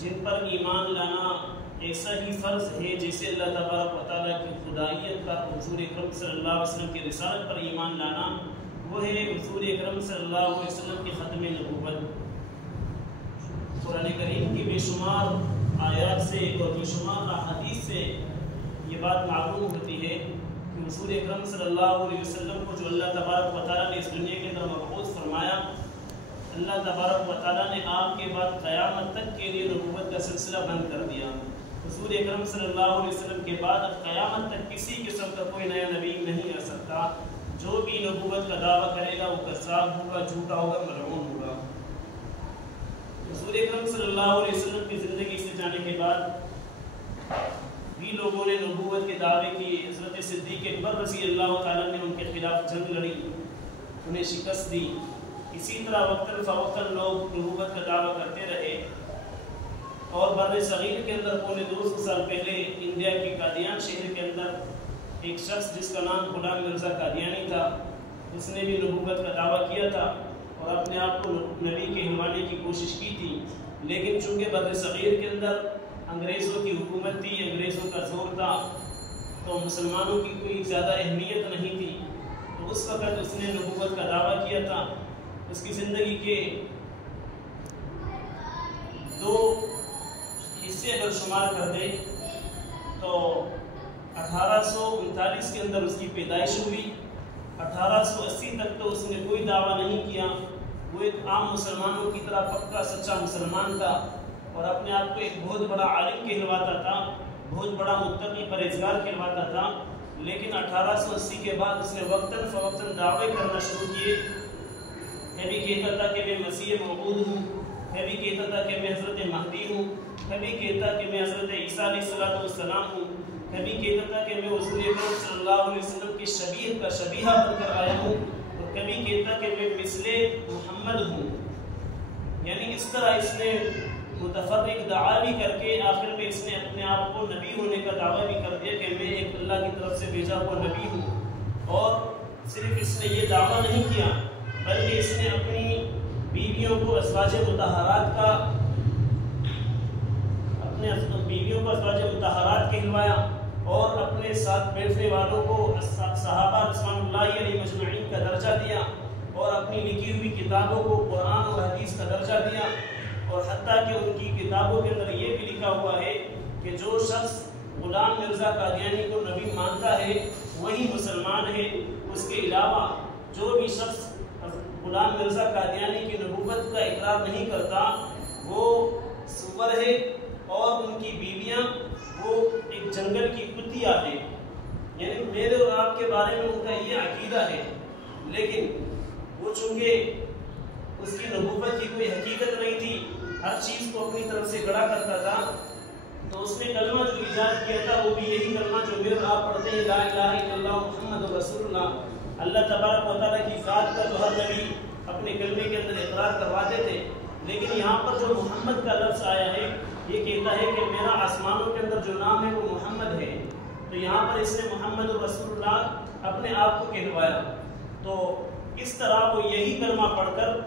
جن پر ایمان لانا ایسا ہی فرض ہے جیسے اللہ تبارک و تعالیٰ کی خدائیت کا، حضور اکرم صلی اللہ علیہ وسلم کی رسالت پر ایمان لانا، وہ ہے حضور اکرم صلی اللہ علیہ وسلم کی ختم نبوت۔ قرآن کریم کی بے شمار آیات سے اور بے شمار احادیث سے یہ بات معلوم ہوتی ہے کہ حضور اکرم صلی اللہ علیہ وسلم کو جو اللہ تبارک و تعالیٰ نے اس دنیا کے اندر مبعوث فرمایا، اللہ تبارک و تعالیٰ نے آپ کے بعد قیامت تک کے لیے نبوت کا سلسلہ بند کر دیا۔ حضور اکرم صلی اللہ علیہ وسلم کے بعد اب قیامت تک کسی قسم کا کوئی نیا نبی نہیں آ سکتا۔ جو بھی نبوت کا دعویٰ کرے گا وہ کذاب ہوگا، جھوٹا ہوگا، ملعون ہوگا۔ حضور اکرم صلی اللہ علیہ وسلم کی زندگی سے جانے کے بعد بھی لوگوں نے نبوت کے دعوے کی، حضرت صدیق اکبر رضی اللہ تعالیٰ نے ان کے خلاف جنگ لڑی، انہیں شکست دی۔ اسی طرح وقتاً فوقتاً لوگ نبوت کا دعویٰ کرتے رہے، اور بر صغیر کے اندر پونے 200 سال پہلے انڈیا کی قادیان شہر کے اندر ایک شخص جس کا نام غلام مرزا قادیانی تھا، اس نے بھی نبوت کا دعویٰ کیا تھا اور اپنے آپ کو نبی کہلوانے کی کوشش کی تھی، لیکن چونکہ بر صغیر کے اندر انگریزوں کی حکومت تھی، انگریزوں کا زور تھا، تو مسلمانوں کی کوئی زیادہ اہمیت نہیں تھی، تو اس وقت اس نے نبوت کا دعویٰ کیا تھا۔ اس کی زندگی کے 2 حصے اگر شمار کر دیں تو 1839 کے اندر اس کی پیدائش ہوئی، 1880 تک تو اس نے کوئی دعویٰ نہیں کیا، وہ ایک عام مسلمانوں کی طرح پکا سچا مسلمان تھا اور اپنے آپ کو ایک بہت بڑا عالم کہلواتا تھا، بہت بڑا متقی پرہیزگار کہلواتا تھا۔ لیکن 1880 کے بعد اس نے وقتاً فوقتاً دعوے کرنا شروع کیے، کبھی کہتا تھا کہ میں مسیح موعود ہوں، کبھی کہتا تھا کہ میں حضرت مہدی ہوں، کبھی کہتا کہ میں حضرت عیسیٰ علیہ السلام ہوں، کبھی کہتا تھا کہ میں حضور اکرم صلی اللہ علیہ وسلم کی شبیہ کا شبیہہ بن کر آیا ہوں، اور کبھی کہتا کہ میں مثل محمد ہوں۔ یعنی اس طرح اس نے متفرق دعاوی کر کے آخر میں اس نے اپنے آپ کو نبی ہونے کا دعویٰ بھی کر دیا کہ میں ایک اللہ کی طرف سے بھیجا ہوا نبی ہوں۔ اور صرف اس نے یہ دعویٰ نہیں کیا بلکہ اس نے اپنی بیویوں کو ازواج مطہرات کہلوایا اور اپنے ساتھ بیٹھنے والوں کو صحابہ رضوان اللہ علیہ مجمعین کا درجہ دیا، اور اپنی لکھی ہوئی کتابوں کو قرآن اور حدیث کا درجہ دیا، اور حتیٰ کہ ان کی کتابوں کے اندر یہ بھی لکھا ہوا ہے کہ جو شخص غلام مرزا قادیانی کو نبی مانتا ہے وہی مسلمان ہے، اس کے علاوہ جو بھی شخص غلام مرزا قادیانی کی نبوت کا اقرار نہیں کرتا وہ سور ہے، اور ان کی بیویاں وہ ایک جنگل کی کتیا ہے۔ یعنی میرے اور آپ کے بارے میں ان کا یہ عقیدہ ہے، لیکن وہ چونکہ اس کی نبوت کی کوئی حقیقت نہیں تھی، ہر چیز کو اپنی طرف سے گڑا کرتا تھا، تو اس نے کلمہ جو ایجاد کیا تھا وہ بھی یہی کلمہ جو میرے اور آپ پڑھتے ہیں، لا الہ الا اللہ محمد رسول اللہ۔ اللہ تبارک و تعالیٰ کی ذات کا جو ہر نبی اپنے کلمے کے اندر اقرار کرواتے تھے، لیکن یہاں پر جو محمد کا لفظ آیا ہے یہ کہتا ہے کہ میرا آسمانوں کے اندر جو نام ہے وہ محمد ہے، تو یہاں پر اس نے محمد رسول اللہ اپنے آپ کو کہلوایا۔ تو اس طرح وہ یہی کلمہ پڑھ کر